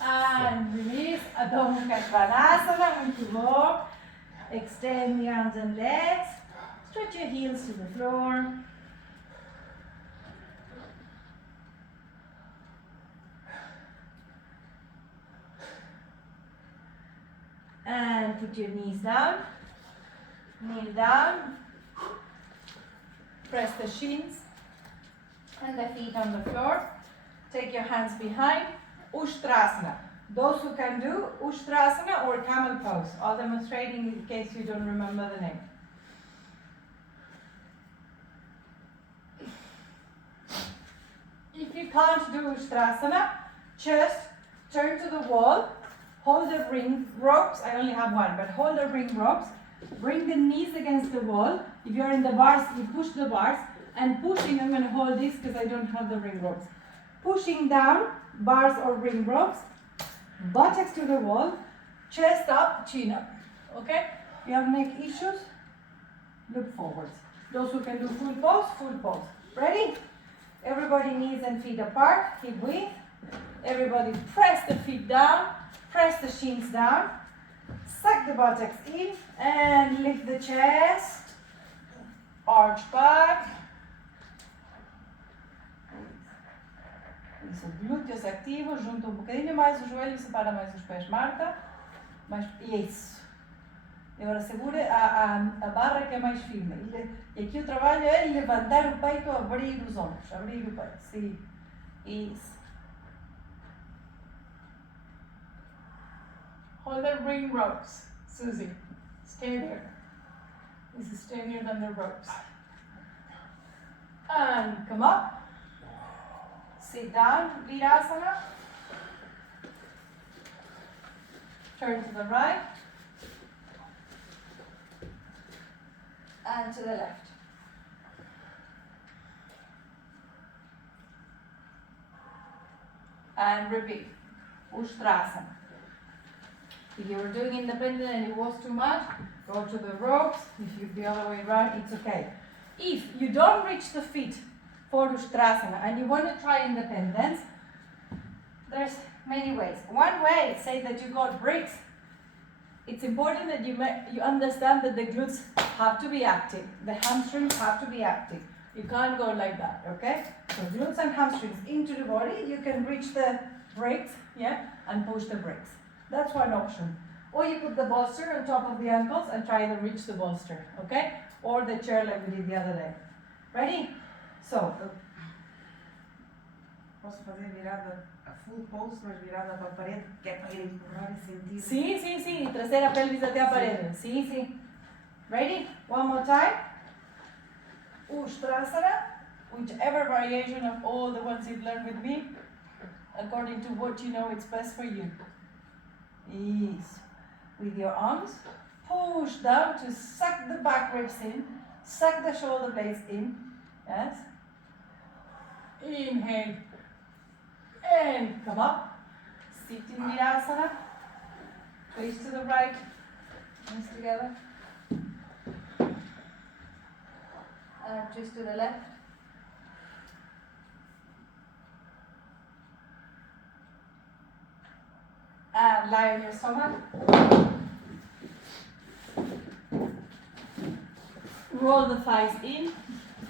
And release. Adho Mukha Svanasana, on to walk. Extend the arms and legs. Stretch your heels to the floor. And put your knees down, kneel down, press the shins and the feet on the floor. Take your hands behind, Ushtrasana. Those who can do Ushtrasana or camel pose. I'll demonstrating in case you don't remember the name. If you can't do Ushtrasana, just turn to the wall. Hold the ring ropes, I only have one, but hold the ring ropes. Bring the knees against the wall. If you're in the bars, you push the bars. And pushing, I'm going to hold this because I don't have the ring ropes. Pushing down, bars or ring ropes. Buttocks to the wall. Chest up, chin up. Okay? If you have neck issues, look forward. Those who can do full pose, full pose. Ready? Everybody knees and feet apart, hip width. Everybody press the feet down. Press the shins down, suck the buttocks in and lift the chest, arch back. Isso, glúteos ativos, junta bocadinho mais o joelho, separa mais os pés, Marta. Isso. E agora segura a barra que é mais firme. E aqui o trabalho é levantar o peito, abrir os ombros, abrir o peito. Sim. Isso. Hold the ring ropes, Susie. Stay there. This is steadier than the ropes. And come up. Sit down, Virasana. Turn to the right. And to the left. And repeat. Ustrasana. If you were doing independent and it was too much, go to the ropes. If you the other way around, it's okay. If you don't reach the feet for Ustrasana and you want to try independence, there's many ways. One way, say that you got bricks. It's important that you understand that the glutes have to be active. The hamstrings have to be active. You can't go like that, okay? So glutes and hamstrings into the body. You can reach the brakes, yeah, and push the brakes. That's one option. Or you put the bolster on top of the ankles and try to reach the bolster, okay? Or the chair like we did the other day. Ready? So. Posso fazer virada a full pose, mas virada para a parede, que é para ir empurrar e sentir. Sim, sim, sim. Trazer a pelvis até a parede. Sim, sim. Ready? One more time. Ustrasana. Whichever variation of all the ones you've learned with me, according to what you know it's best for you. Yes. With your arms, push down to suck the back ribs in, suck the shoulder blades in. Yes. Inhale. And come up. Sit in Virasana. Face to the right. Hands together. And twist to the left. And lie on your stomach. Roll the thighs in.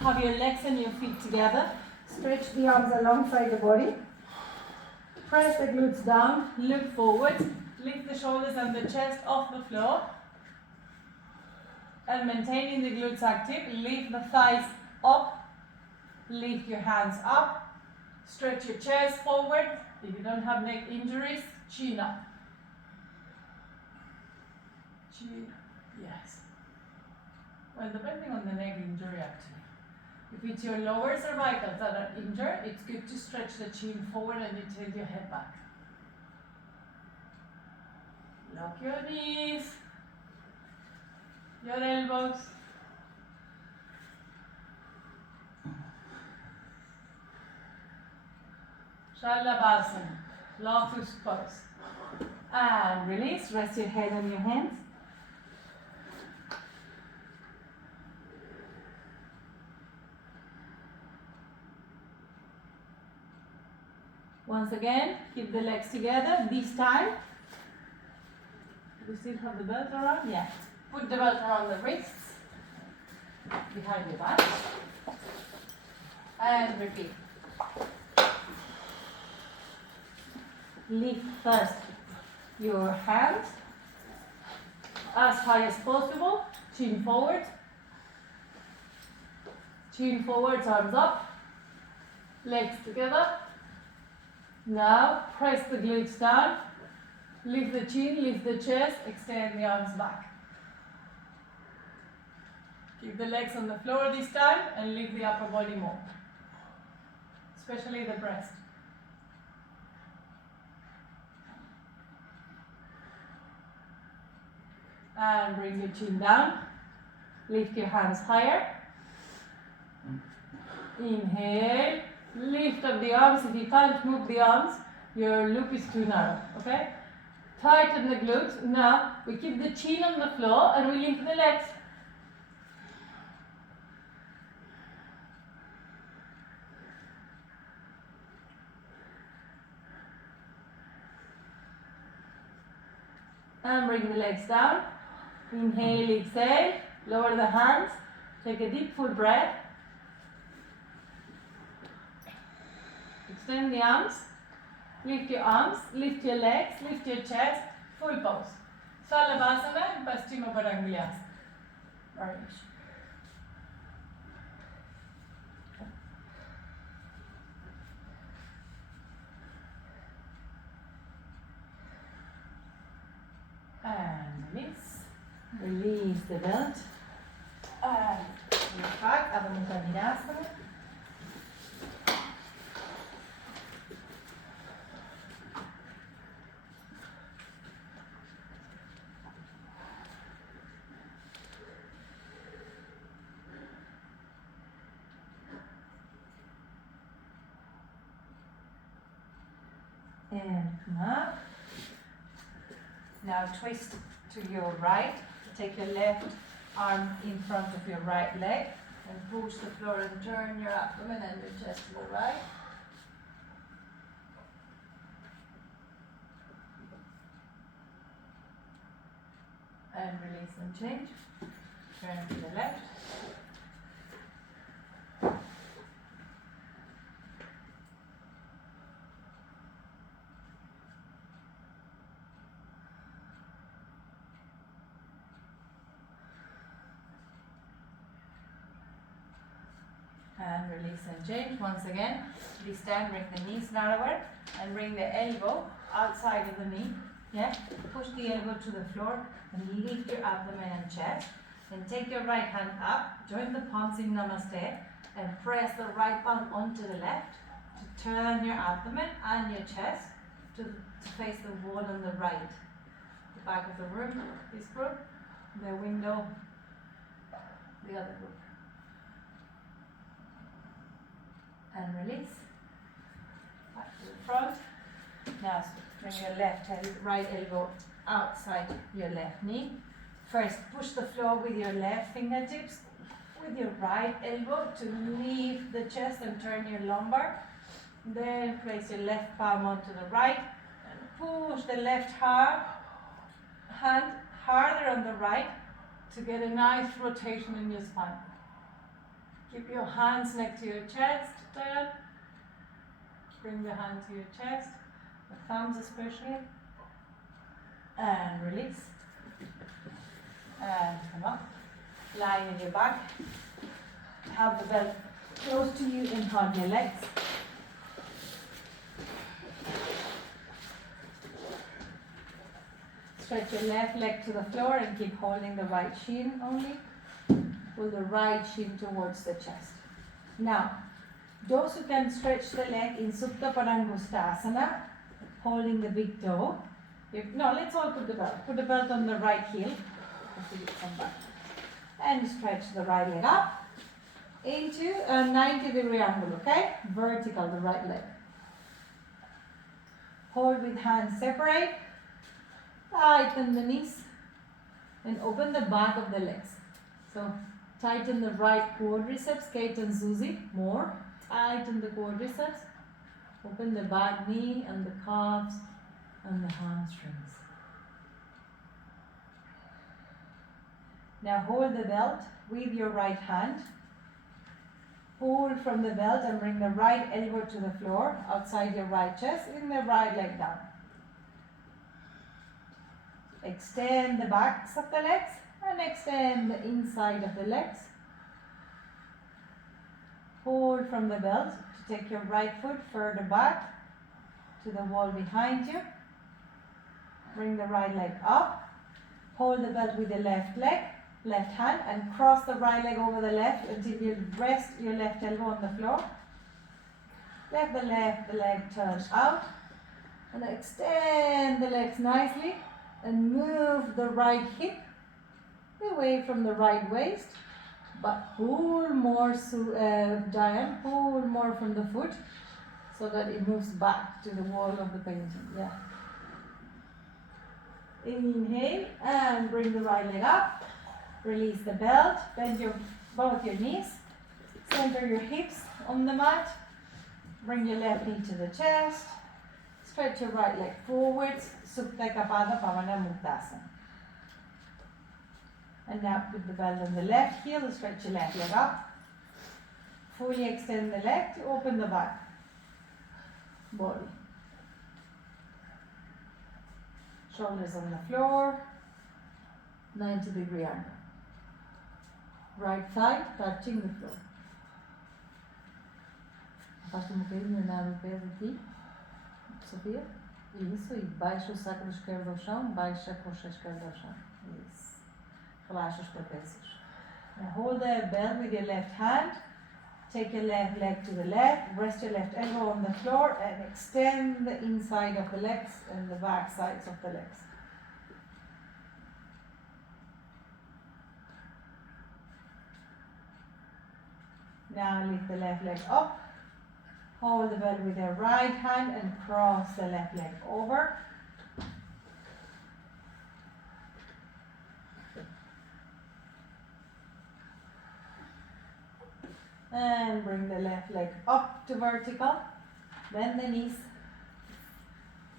Have your legs and your feet together. Stretch the arms alongside the body. Press the glutes down. Look forward. Lift the shoulders and the chest off the floor. And maintaining the glutes active, lift the thighs up. Lift your hands up. Stretch your chest forward. If you don't have neck injuries, chin up. Chin, yes. Well, depending on the neck injury actually. If it's your lower cervicals that are injured, it's good to stretch the chin forward and you tilt your head back. Lock your knees, your elbows. Shalabhasana, lotus pose. And release, rest your head on your hands. Once again, keep the legs together. This time, do we still have the belt around? Yeah. Put the belt around the wrists, behind your back, and repeat. Lift first your hands as high as possible, chin forward, arms up, legs together. Now press the glutes down, lift the chin, lift the chest, extend the arms back. Keep the legs on the floor this time and lift the upper body more, especially the breast. And bring your chin down, lift your hands higher. Inhale. Lift up the arms. If you can't move the arms, your loop is too narrow, okay? Tighten the glutes. Now, we keep the chin on the floor and we lift the legs. And bring the legs down. Inhale, exhale. Lower the hands. Take a deep, full breath. Extend the arms, lift your legs, lift your chest, full pose. Shalabhasana and Paschima Padangulyasana. Variation. And release. Release the belt. Shift back, Adho Mukha Virasana. And come up. Now twist to your right. Take your left arm in front of your right leg and push the floor and turn your abdomen and your chest to the right. And release and change. Turn to the left. And release and change. Once again, please stand, bring the knees narrower and bring the elbow outside of the knee. Yeah, push the elbow to the floor and lift your abdomen and chest. Then take your right hand up, join the palms in Namaste and press the right palm onto the left to turn your abdomen and your chest to face the wall on the right. The back of the room, this group, the window, the other group. And release. Back to the front. Now bring your right elbow outside your left knee. First, push the floor with your left fingertips, with your right elbow to lift the chest and turn your lumbar. Then place your left palm onto the right and push the left hand harder on the right to get a nice rotation in your spine. Keep your hands next to your chest, turn. Bring the hand to your chest, the thumbs especially. And release. And come up. Lie on your back. Have the belt close to you and hug your legs. Stretch your left leg to the floor and keep holding the right shin only. Pull the right shin towards the chest. Now, those who can stretch the leg in Supta Padangusthasana, holding the big toe. No, let's all put the belt. Put the belt on the right heel. And stretch the right leg up into a 90-degree angle, okay? Vertical, the right leg. Hold with hands separate. Tighten the knees and open the back of the legs. So tighten the right quadriceps, Kate and Susie, more. Tighten the quadriceps. Open the back knee and the calves and the hamstrings. Now hold the belt with your right hand. Pull from the belt and bring the right elbow to the floor outside your right chest, in the right leg down. Extend the backs of the legs and extend the inside of the legs. Pull from the belt to take your right foot further back to the wall behind you. Bring the right leg up. Hold the belt with the left leg, left hand, and cross the right leg over the left until you rest your left elbow on the floor. Let the leg turn out and extend the legs nicely and move the right hip away from the right waist, but pull more, Diane, pull more from the foot so that it moves back to the wall of the painting. Yeah. Inhale and bring the right leg up. Release the belt. Bend both your knees. Center your hips on the mat. Bring your left knee to the chest. Stretch your right leg forwards. Supta Pada Pavana Muktasana. And now put the belt on the left heel. Stretch your left leg up. Fully extend the leg to open the back body. Shoulders on the floor. 90-degree angle. Right thigh touching the floor. Afasta um bocadinho nada o pé de ti, Sofia. Isso, e baixa o sacro esquerdo ao chão, baixa a coxa esquerda ao chão. Isso. Relaxa os trapézios. Now hold the belt with your left hand. Take your left leg to the left, rest your left elbow on the floor and extend the inside of the legs and the back sides of the legs. Now lift the left leg up, hold the belt with your right hand and cross the left leg over. And bring the left leg up to vertical, bend the knees,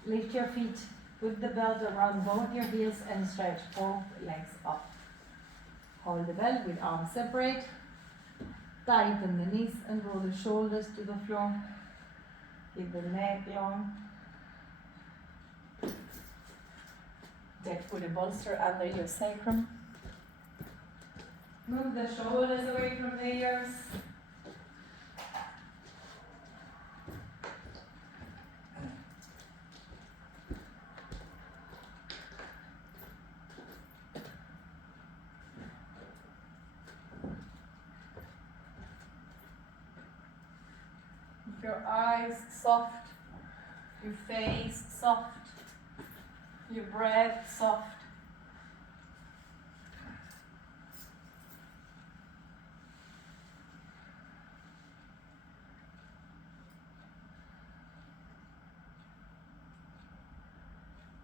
lift your feet, put the belt around both your heels and stretch both legs up. Hold the belt with arms separate, tighten the knees and roll the shoulders to the floor. Keep the neck long. Then put a bolster under your sacrum. Move the shoulders away from the ears. Your eyes soft, your face soft, your breath soft.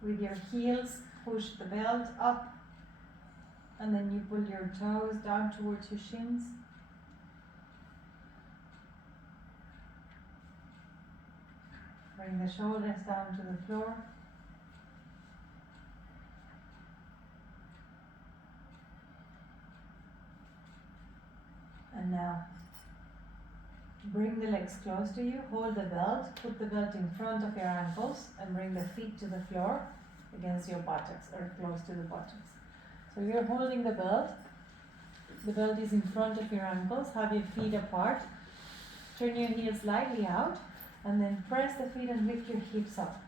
With your heels, push the belt up, and then you pull your toes down towards your shins. Bring the shoulders down to the floor. And now, bring the legs close to you, hold the belt, put the belt in front of your ankles and bring the feet to the floor against your buttocks or close to the buttocks. So you're holding the belt is in front of your ankles, have your feet apart, turn your heels slightly out and then press the feet and lift your hips up.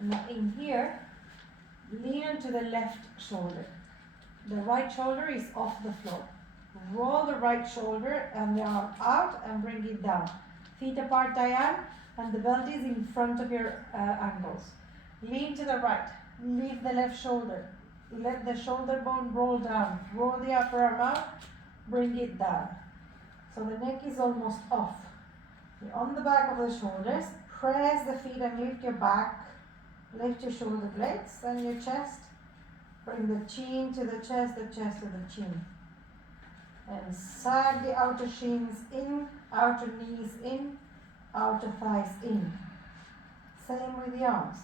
And in here, lean onto the left shoulder. The right shoulder is off the floor. Roll the right shoulder and the arm out and bring it down. Feet apart, Diane, and the belt is in front of your ankles. Lean to the right, lift the left shoulder. Let the shoulder bone roll down. Roll the upper arm out, bring it down. So the neck is almost off. You're on the back of the shoulders, press the feet and lift your back. Lift your shoulder blades and your chest. Bring the chin to the chest to the chin. And sag the outer shins in, outer knees in, outer thighs in. Same with the arms.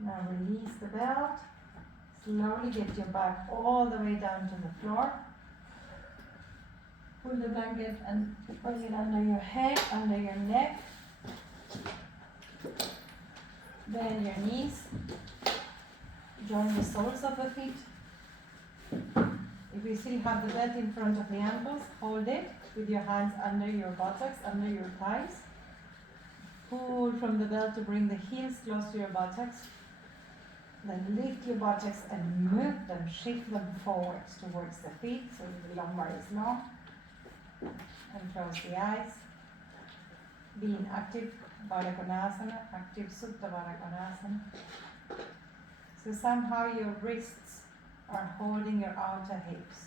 Now release the belt. Slowly get your back all the way down to the floor. Pull the blanket and bring it under your head, under your neck. Bend your knees. Join the soles of the feet. If you still have the belt in front of the ankles, hold it with your hands under your buttocks, under your thighs. Pull from the belt to bring the heels close to your buttocks. Then lift your buttocks and move them, shift them forwards towards the feet so the lumbar is long. And close the eyes. Be in active Baddha Konasana, active Supta Baddha Konasana. So somehow your wrists are holding your outer hips.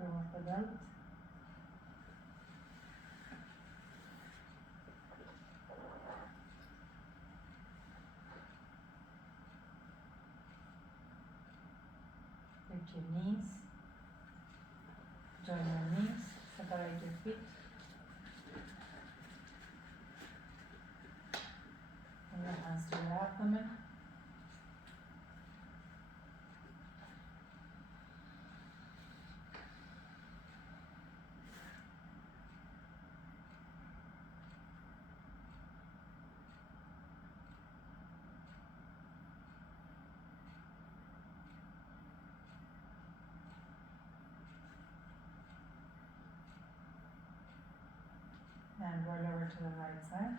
Throw up the belt. Lift your knees. Join your knees. Separate your feet. Bring your hands to your abdomen. And roll over to the right side.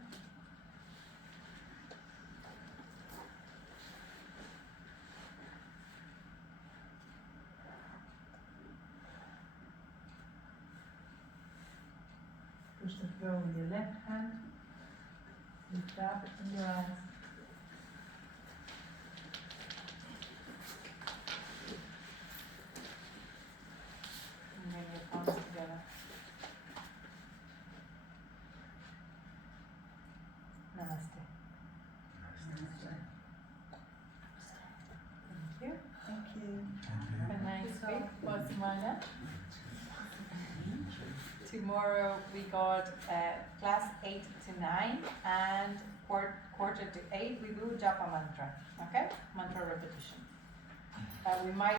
Push the floor with your left hand. Lift up in your eyes. And bring your palms together. Namaste. Thank you. Thank you. Have a nice week. What's mine? Tomorrow we got class 8 to 9 and quarter to 8 we do japa mantra. Okay? Mantra repetition. We might